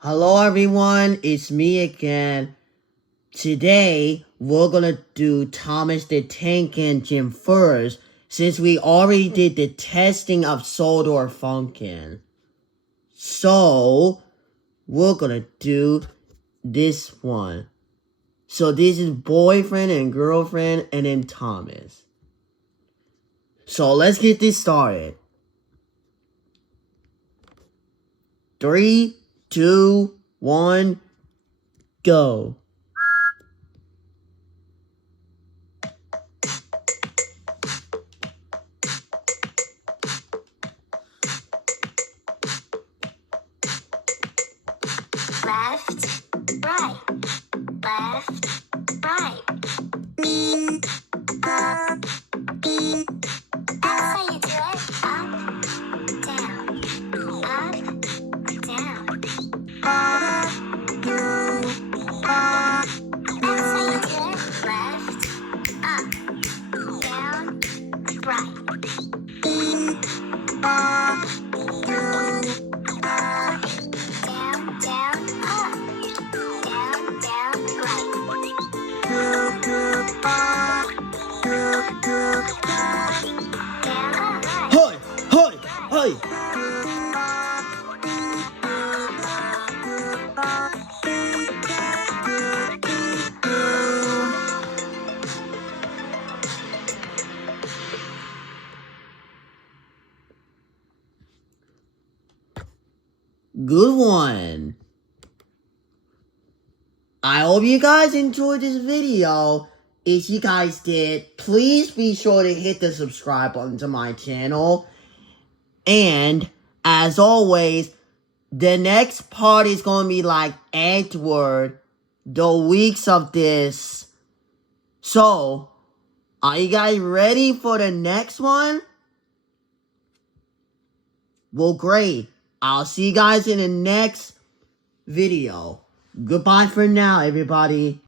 Hello everyone, it's me again. Today, we're gonna do Thomas the Tank Engine first, since we already did the testing of Sodor Funkin. So, we're gonna do this one. So this is boyfriend and girlfriend and then Thomas. So let's get this started. 3, 2, 1, go. Left, right, left, right. That's how you do it. Up, down, up, down. That's how you do it. Left, up, down, right. Down, down, up. Down, down, right. Down, right. Hey, hey, hey. Good one. I hope you guys enjoyed this video. If you guys did, please be sure to hit the subscribe button to my channel. And, as always, the next part is going to be like Edward, the weeks of this. So, are you guys ready for the next one? Well, great. I'll see you guys in the next video. Goodbye for now, everybody.